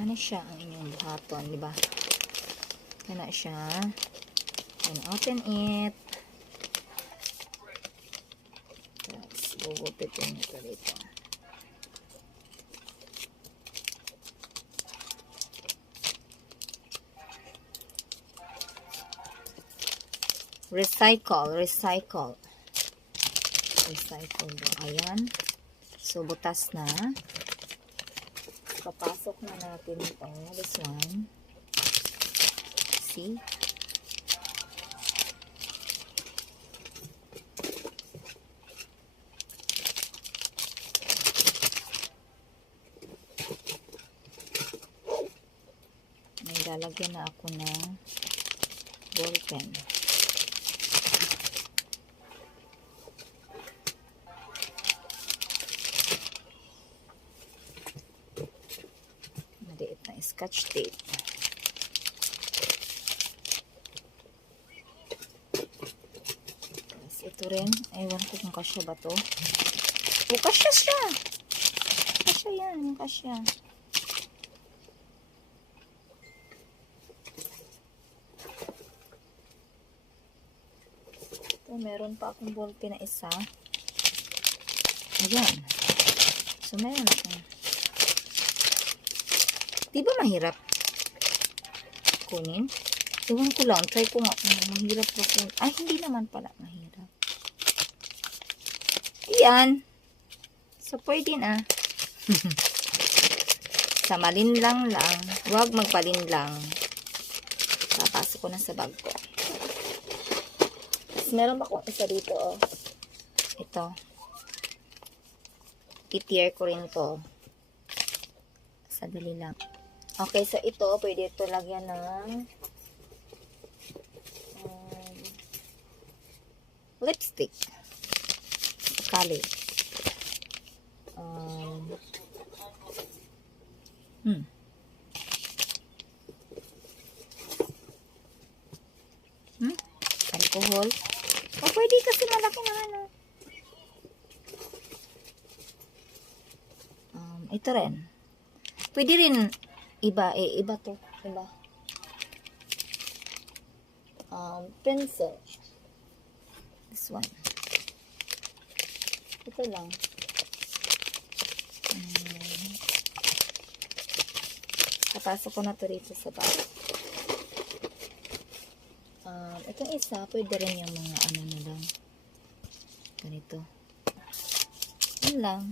Ano siya ang inyong buhaton, di ba? Kana siya. And open it. Tapos, gugupitin ito dito. Recycle. Recycle. Recycle do. Ayan. So, butas na. Papasok na natin ito. This one. See? May lalagyan na ako ng ball pen. Maliit na scotch tape. Tapos ito rin. Ewan ko kung kasya ba to. O, kasya siya! Kasya yan. Kasya. Ito, meron pa akong ball pen na isa. Ayan. So, meron akong. Di ba mahirap kunin? Ewan ko lang. Try ko nga. Mahirap ba kunin? Ay, hindi naman pala mahirap. Ayan. So, pwede na. Sa malinlang lang. Huwag magpalinlang. Papasok ko na sa bag ko. Tapos, meron pa akong isa dito. Oh. Ito. I-tear ko rin to. Sadali lang. Okay, so ito, pwede ito lagyan ng lipstick. Sakali. Alcohol. O, pwede kasi malaki na ano. Ito rin. Pwede rin iba to. Iba. Pencil. This one. Ito lang. Kapasok ko na to rito sa bag. Itong isa, pwede rin yung mga ano na lang. Ganito. Yun lang.